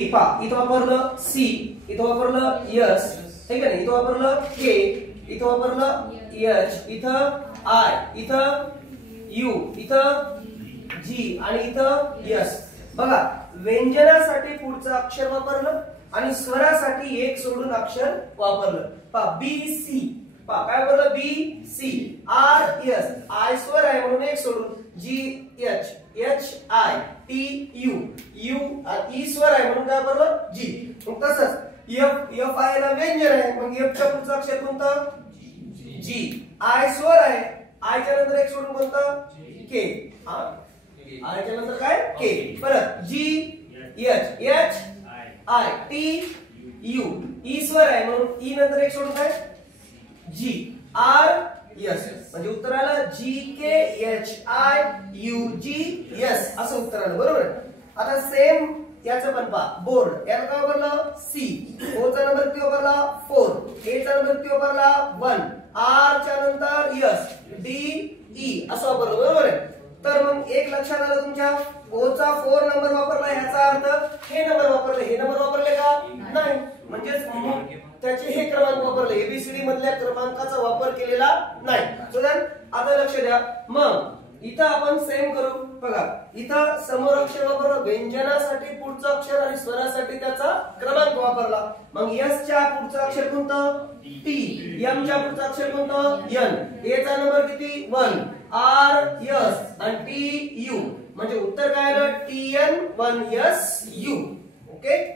इथं वापरलं सी, इथं वापरलं यस, ठीक आहे ना, इथं वापरलं के, इथं वापरलं एच, इथं आय, इथं यू, इथं जी आणि इथं यस. बघा व्यंजनासाठी पुढचं अक्षर वापरलं आणि स्वरासाठी एक सोडून अक्षर वापरलं. पहा बी सी, पहा काय वापरलं B C, R S, I स्वर आहे म्हणून एक सोडून, G H, H I, T U, U E स्वर आहे म्हणून काय वापरलं जी. मग तसंच एफ, एफ आय ला व्यंजन आहे मग एफ च्या पुढचं अक्षर कोणतं जी. आय स्वर आहे, आय च्या नंतर एक सोडून कोणतं के, आय च्या नंतर काय के. परत G H, H I, T U, E स्वर आहे म्हणून ई नंतर एक सोडून काय जी. आर यस, म्हणजे उत्तर आलं G K H I U G yes असं उत्तर आलं. बरोबर. आता सेम याचं पण पहा बोर्ड, याला काय वापरलं सी, ओ चा नंबर किती वापरला 4, ए चा नंबर किती वापरला 1, आर च्या नंतर यस, डी ई असं वापरलं. बरोबर आहे. तर मग एक लक्षात आलं तुमच्या, ओ चा 4 नंबर वापरला याचा अर्थ हे नंबर वापरले, हे नंबर वापरले का नाही, म्हणजे त्याचे हे क्रमांक वापरले, एबीसीडी मधल्या क्रमांकाचा वापर केलेला नाही. आता लक्ष द्या. मग इथं आपण सेम करू. बघा इथं समोर अक्षर वापरलं, व्यंजनासाठी पुढचं अक्षर आणि स्वरासाठी त्याचा क्रमांक वापरला. मग एस च्या पुढचं अक्षर कोणतं टी, एम च्या पुढचं अक्षर कोणतं एन, ए चा नंबर किती 1, आर एस आणि टी यू, म्हणजे उत्तर काय आलं T N 1 S U. Okay.